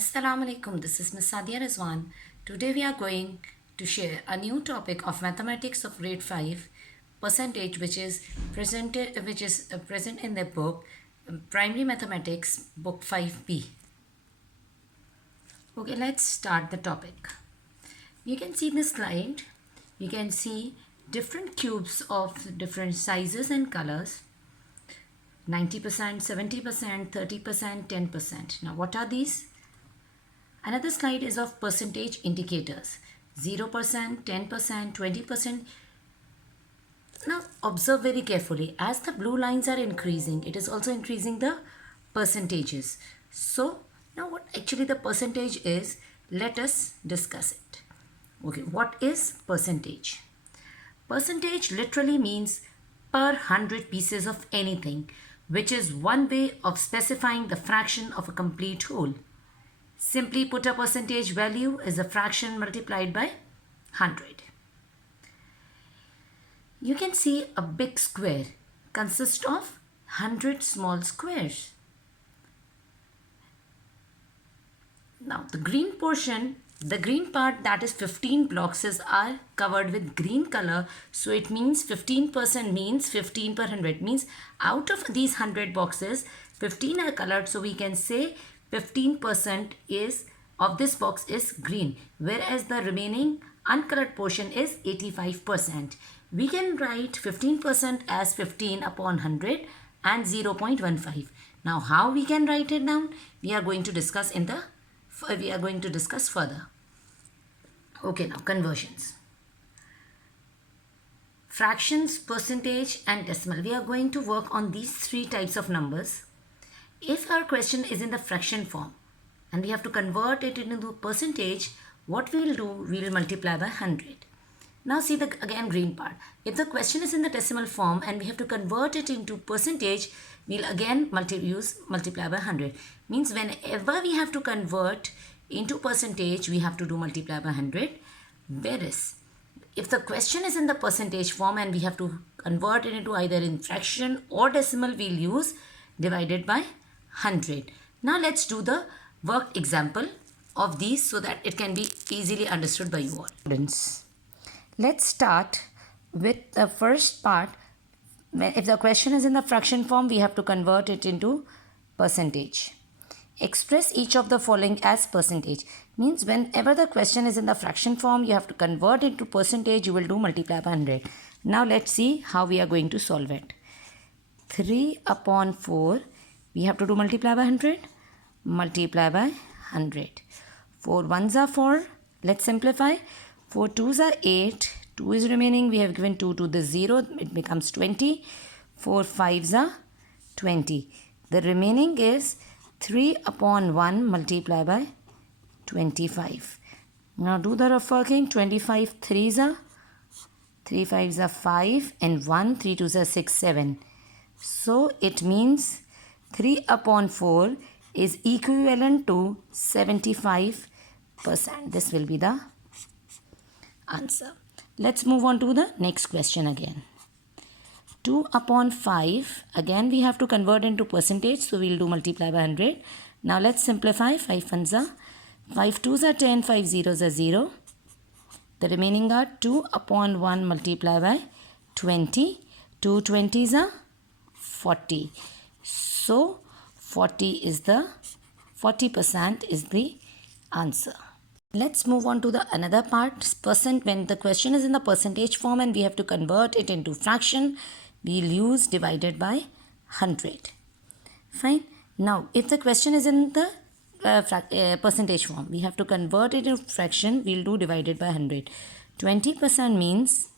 Assalamu alaikum. This is Ms. Sadia Rizwan. Today we are going to share a new topic of mathematics of grade 5 percentage which is present in the book Primary Mathematics book 5B. Okay, let's start the topic. You can see in the slide, you can see different cubes of different sizes and colors. 90%, 70%, 30%, 10%. Now what are these? Another slide is of percentage indicators. 0%, 10%, 20%. Now observe very carefully. As the blue lines are increasing, it is also increasing the percentages. So now what actually the percentage is, let us discuss it. Okay, what is percentage? Percentage literally means per 100 pieces of anything, which is one way of specifying the fraction of a complete whole. Simply put, a percentage value is a fraction multiplied by 100. You can see a big square consists of 100 small squares. Now the green portion, the green part, that is 15 blocks are covered with green color. So it means 15% means 15 per 100 means out of these 100 boxes, 15 are colored. So we can say 15% is of this box is green, whereas the remaining uncolored portion is 85%. We can write 15% as 15 upon 100 and 0.15. Now how we can write it down? We are going to discuss further. Okay, now conversions. Fractions, percentage and decimal. We are going to work on these three types of numbers. If our question is in the fraction form and we have to convert it into percentage, what we will do, we will multiply by 100. Now see the again green part. If the question is in the decimal form and we have to convert it into percentage, we'll again multiply by 100. Means whenever we have to convert into percentage, we have to do multiply by 100. Whereas if the question is in the percentage form and we have to convert it into either in fraction or decimal, we'll use divided by 100. Now let's do the worked example of these so that it can be easily understood by you all. Students, let's start with the first part. If the question is in the fraction form, we have to convert it into percentage. Express each of the following as percentage. Means whenever the question is in the fraction form, you have to convert it to percentage, you will do multiply by 100. Now let's see how we are going to solve it. 3 upon 4, we have to do multiply by 100, multiply by 100. 4 ones are 4, let's simplify. 4 twos are 8, 2 is remaining, we have given 2 to the 0, it becomes 20. 4 fives are 20. The remaining is 3 upon 1 multiply by 25. Now do the rough working. 25 threes are 3 fives are 5 and 1, 3 twos are 6, 7. So it means 3 upon 4 is equivalent to 75%. This will be the answer. Let's move on to the next question again. 2 upon 5, again we have to convert into percentage, so we'll do multiply by 100. Now let's simplify. 5 ones are 5 twos are 10, 5 zeros are 0. The remaining are 2 upon 1 multiply by 20. 2 20s are 40. So 40% is the answer. Let's move on to the another part. When the question is in the percentage form and we have to convert it into fraction, we'll use divided by 100. Fine. Now if the question is in the percentage form, we have to convert it into fraction, we'll do divided by 100. 20% means,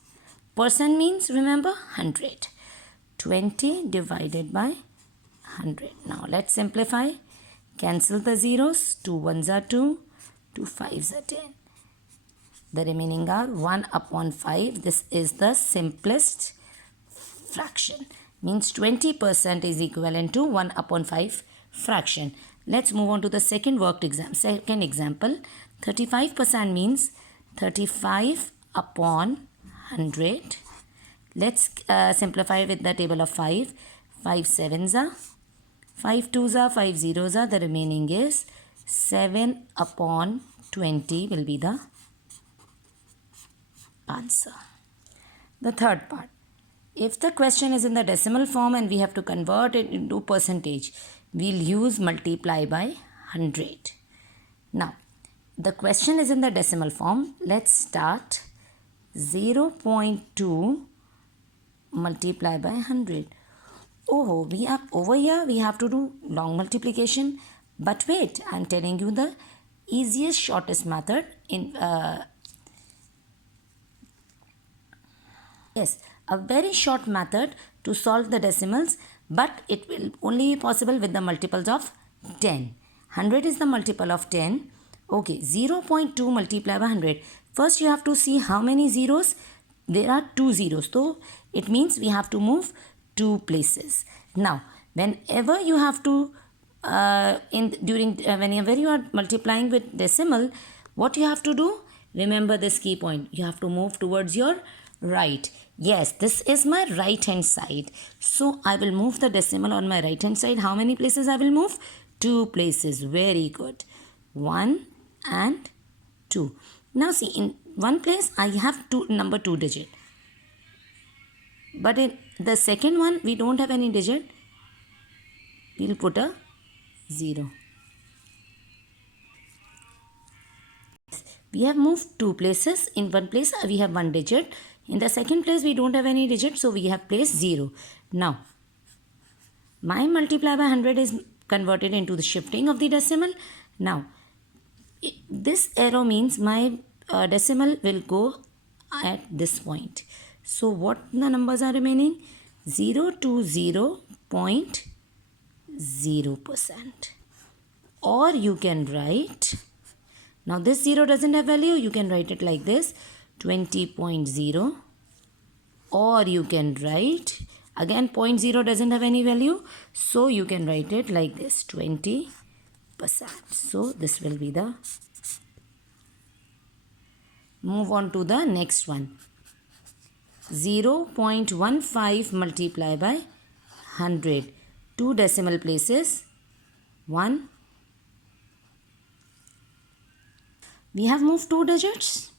percent means remember 100. 20 divided by 100. Now let's simplify. Cancel the zeros. 2 ones are 2, 2 fives are 10. The remaining are 1 upon 5. This is the simplest fraction. Means 20% is equivalent to 1 upon 5 fraction. Let's move on to the second example. 35% means 35 upon 100. Let's simplify with the table of 5. 5 sevens are 5 twos are 5 zeros are, the remaining is 7 upon 20 will be the answer. The third part. If the question is in the decimal form and we have to convert it into percentage, we'll use multiply by 100. Now, the question is in the decimal form. Let's start 0.2 multiply by 100. Oh, we have over here we have to do long multiplication. But wait, I'm telling you the easiest, shortest method in yes, a very short method to solve the decimals, but it will only be possible with the multiples of 10. 100 is the multiple of 10. Okay, 0.2 multiplied by 100. First you have to see how many zeros. There are 2 zeros. So it means we have to move 2 places. Now, whenever you have to whenever you are multiplying with decimal, what you have to do? Remember this key point. You have to move towards your right. Yes, this is my right hand side. So I will move the decimal on my right hand side. How many places I will move? 2 places. Very good. 1 and 2. Now see, in one place I have number 2 digit. But in the second one we don't have any digit. We'll put a 0. We have moved 2 places. In one place we have 1 digit. In the second place we don't have any digit, so we have placed 0. Now, my multiply by 100 is converted into the shifting of the decimal. Now, this arrow means my decimal will go at this point. So, what the numbers are remaining? 0 to 0.0%. Or you can write, now this 0 doesn't have value, you can write it like this, 20.0, or you can write, again 0.0 doesn't have any value, so you can write it like this, 20%. So this will be the, move on to the next one. 0.15 multiplied by 100. 2 decimal places, 1. We have moved 2 digits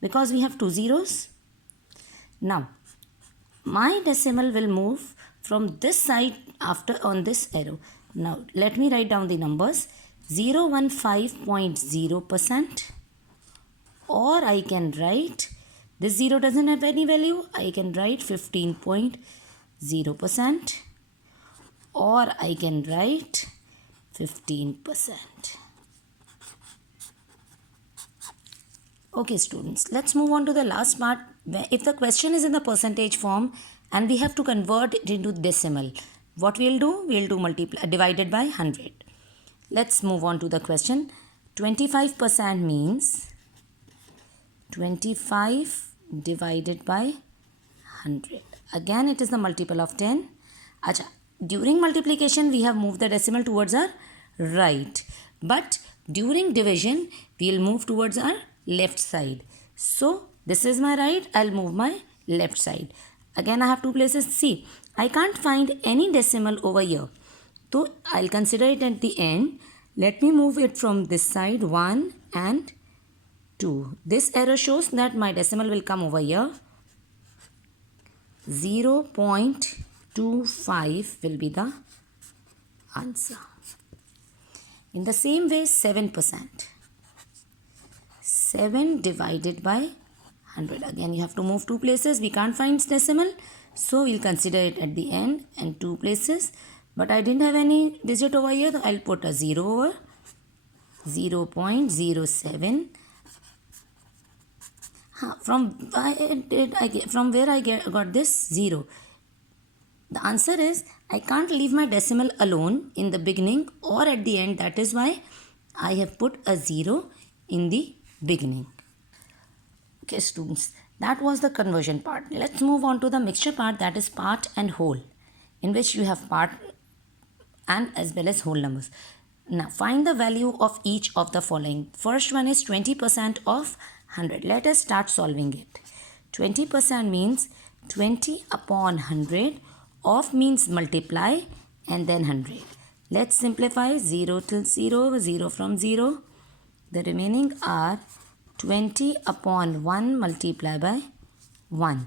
because we have 2 zeros. Now, my decimal will move from this side after on this arrow. Now, let me write down the numbers. 0.15%, or I can write, this 0 doesn't have any value, I can write 15.0%, or I can write 15%. Okay students, let's move on to the last part. If the question is in the percentage form and we have to convert it into decimal, what we'll do? We'll do multiply divided by 100. Let's move on to the question. 25% means 25 divided by 100. Again, it is the multiple of 10. Acha, during multiplication, we have moved the decimal towards our right. But during division, we'll move towards our left side. So, this is my right, I'll move my left side. Again, I have 2 places. See, I can't find any decimal over here. So, I'll consider it at the end. Let me move it from this side, 1 and 2. This arrow shows that my decimal will come over here. 0.25 will be the answer. In the same way, 7%. 7 divided by 100. Again, you have to move 2 places. We can't find decimal. So, we'll consider it at the end and 2 places. But I didn't have any digit over here. So I'll put a 0 over. 0.07. From where I got this 0? The answer is I can't leave my decimal alone in the beginning or at the end. That is why I have put a 0 in the beginning. Okay students, that was the conversion part. Let's move on to the mixture part, that is part and whole, in which you have part and as well as whole numbers. Now find the value of each of the following. First one is 20% of 100. Let us start solving it. 20% means 20 upon 100. Of means multiply and then 100. Let's simplify 0 till 0, 0 from 0. The remaining are 20 upon 1 multiplied by 1.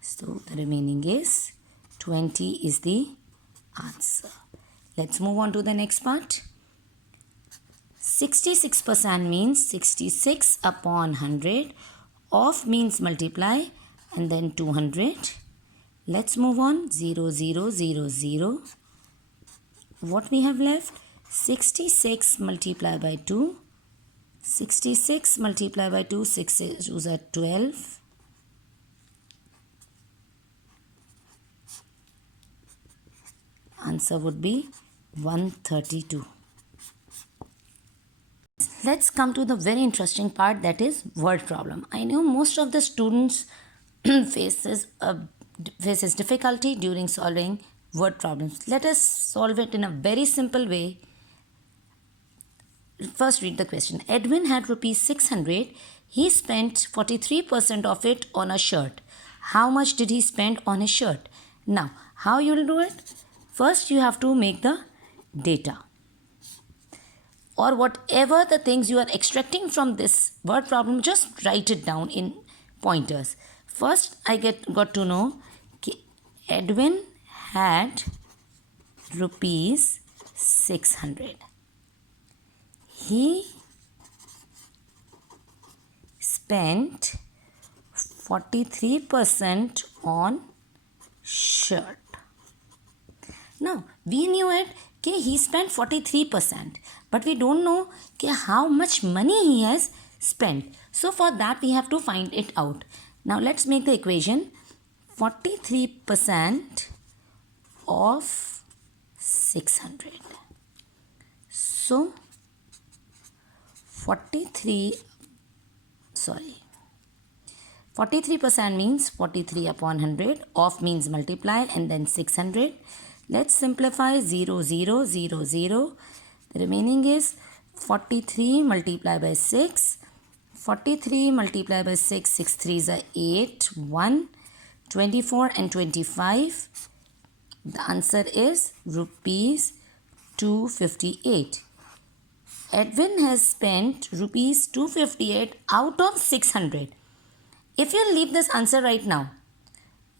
So the remaining is 20 is the answer. Let's move on to the next part. 66% means 66 upon 100. Of means multiply and then 200. Let's move on. 0, 0, 0, 0. What we have left? 66 multiplied by 2. 66 multiplied by 2, 6 is at 12. Answer would be 132. Let's come to the very interesting part, that is word problem. I know most of the students faces difficulty during solving word problems. Let us solve it in a very simple way. First read the question. Edwin had rupees 600. He spent 43% of it on a shirt. How much did he spend on his shirt? Now, how you will do it? First, you have to make the data, or whatever the things you are extracting from this word problem, just write it down in pointers. First, I got to know Edwin had rupees 600. He spent 43% on shirt. Now, we knew it, he spent 43%, but we don't know how much money he has spent. So, for that, we have to find it out. Now, let's make the equation. 43% of 600. So, 43% means 43 upon 100. Of means multiply and then 600. Let's simplify 0, 0, 0, 0. The remaining is 43 multiplied by 6. 43 multiplied by 6, 6 3s are 8, 1, 24 and 25. The answer is rupees 258. Edwin has spent rupees 258 out of 600. If you leave this answer right now,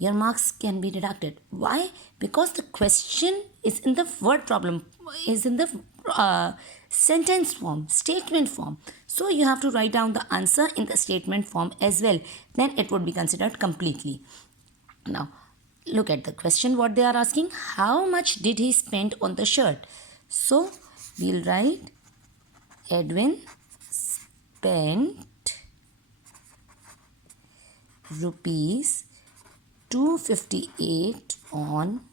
your marks can be deducted. Why? Because the question is in the word problem, is in the sentence form, statement form. So you have to write down the answer in the statement form as well. Then it would be considered completely. Now, look at the question, what they are asking. How much did he spend on the shirt? So, we'll write Edwin spent rupees 258 on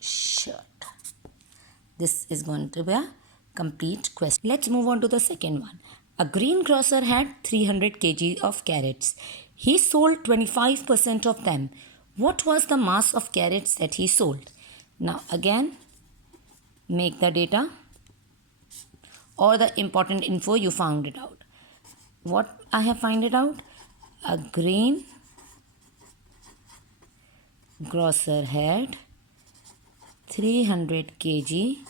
shirt. This is going to be a complete question. Let's move on to the second one. A greengrocer had 300 kg of carrots. He sold 25% of them. What was the mass of carrots that he sold? Now again, make the data or the important info you found it out. What I have found it out? A greengrocer had 300 kg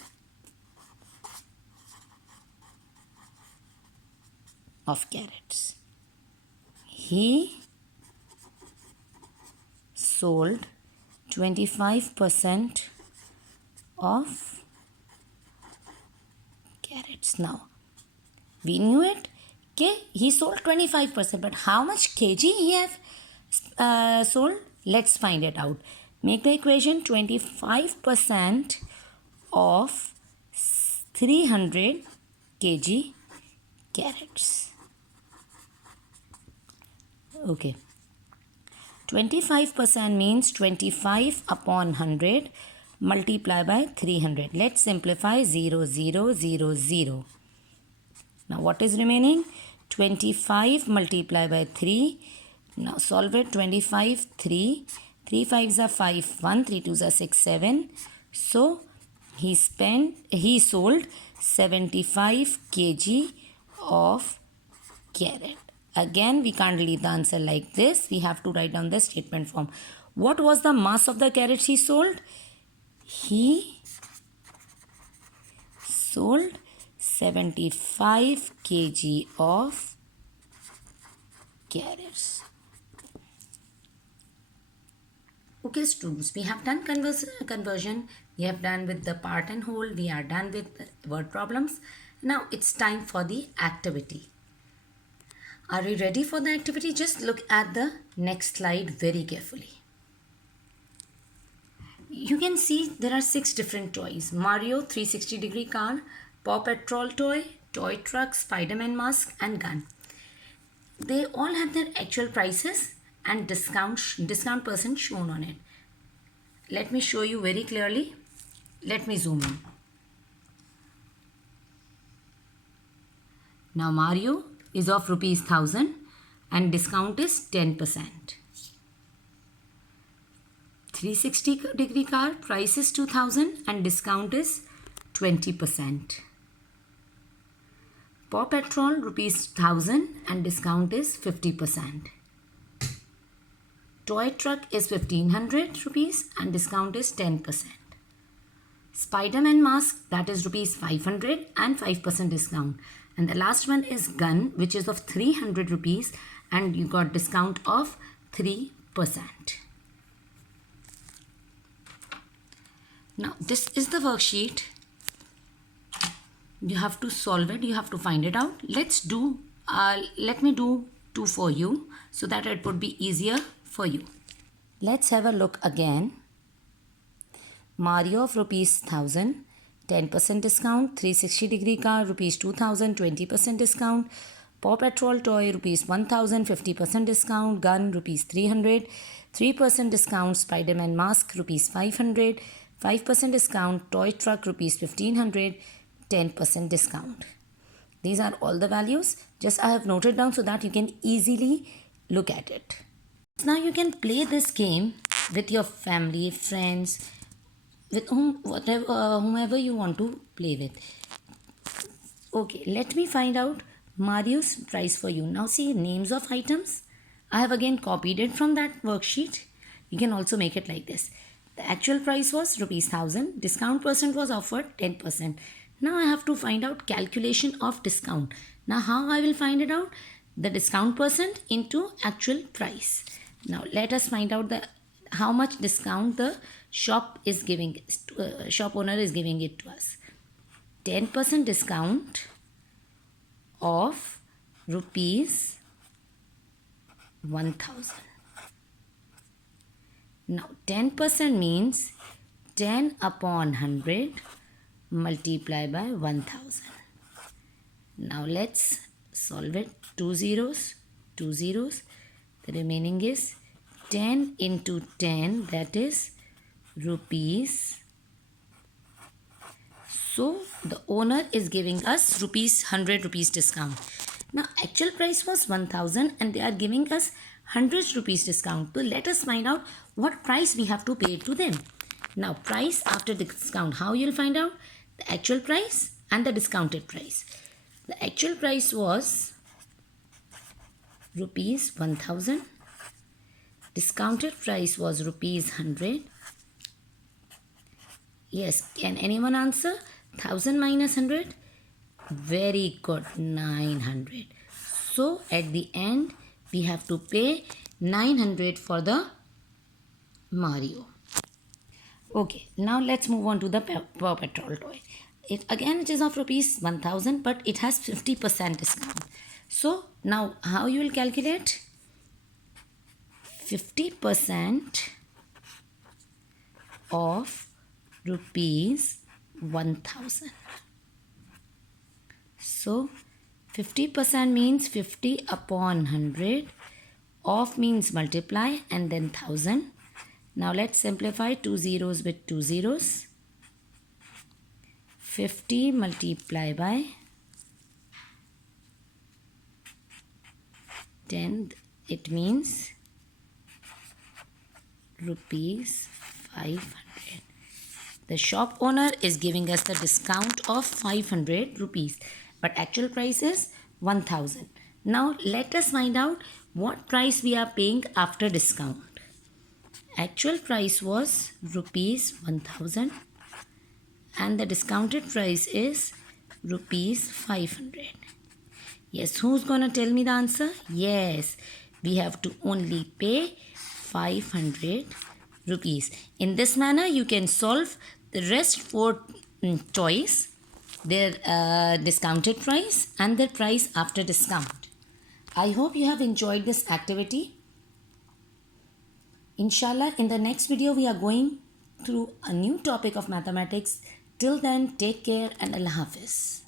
of carrots. He sold 25% of carrots. Now, we knew it. He sold 25%, but how much kg he have sold? Let's find it out. Make the equation. 25% of 300 kg carrots. Okay. 25% means 25 upon 100 multiplied by 300. Let's simplify. 0, 0, 0, 0. Now what is remaining? 25 multiplied by 3. Now solve it. 25, 3. 3 5s are 5, 1. 3 2s are 6, 7. So he sold 75 kg of carrot. Again, we can't leave the answer like this. We have to write down the statement form. What was the mass of the carrots he sold? He sold 75 kg of carrots. Okay, students, we have done conversion. We have done with the part and whole. We are done with word problems. Now it's time for the activity. Are you ready for the activity? Just look at the next slide very carefully. You can see there are 6 different toys. Mario 360-degree car, Paw Patrol toy, toy truck, Spider-Man mask and gun. They all have their actual prices and discount percent shown on it. Let me show you very clearly. Let me zoom in. Now Mario is of rupees 1000 and discount is 10%. 360-degree car price is 2000 and discount is 20%. Paw Patrol rupees 1000 and discount is 50%. Toy truck is 1500 rupees and discount is 10%. Spider-Man mask, that is rupees 500 and 5% discount. And the last one is gun, which is of 300 rupees and you got discount of 3%. Now this is the worksheet. You have to solve it. You have to find it out. Let me do 2 for you so that it would be easier for you. Let's have a look again. Mario of rupees 1000, 10% discount. 360-degree car rupees 2000, 20% discount. Paw Patrol toy rupees 1000, 50% discount. Gun rupees 300, 3% discount. Spider-Man mask rupees 500, 5% discount. Toy truck rupees 1500, 10% discount. These are all the values. Just I have noted down so that you can easily look at it. Now you can play this game with your family, friends, with whomever you want to play with. Okay, let me find out Mario's price for you. Now see names of items. I have again copied it from that worksheet. You can also make it like this. The actual price was rupees 1000. Discount percent was offered 10%. Now I have to find out calculation of discount. Now how I will find it out? The discount percent into actual price. Now let us find out how much discount the shop is giving. Shop owner is giving it to us. 10% discount of rupees 1000. Now 10% means 10 upon 100 multiplied by 1000. Now let's solve it. 2 zeros, 2 zeros. The remaining is 10 into 10, that is rupees. So the owner is giving us 100 rupees discount. Now actual price was 1000 and they are giving us 100 rupees discount. So let us find out what price we have to pay to them. Now price after discount, how you will find out? The actual price and the discounted price. The actual price was rupees 1000. Discounted price was rupees 100. Yes, can anyone answer? 1000 minus 100? Very good, 900. So at the end we have to pay 900 for the Mario. Okay, now let's move on to the Paw Patrol toy. It is of rupees 1000 but it has 50% discount. So now how you will calculate? 50% of rupees 1000. So 50% means 50 upon 100. Off means multiply and then 1000. Now let's simplify 2 zeros with 2 zeros. 50 multiplied by 10, it means rupees 500. The shop owner is giving us the discount of 500 rupees, but actual price is 1000. Now let us find out what price we are paying after discount. Actual price was rupees 1000 and the discounted price is rupees 500. Yes, who's gonna tell me the answer? Yes, we have to only pay 500 rupees. In this manner, you can solve the rest four choice, their discounted price and their price after discount. I hope you have enjoyed this activity. Inshallah, in the next video, we are going through a new topic of mathematics. Till then, take care and Allah Hafiz.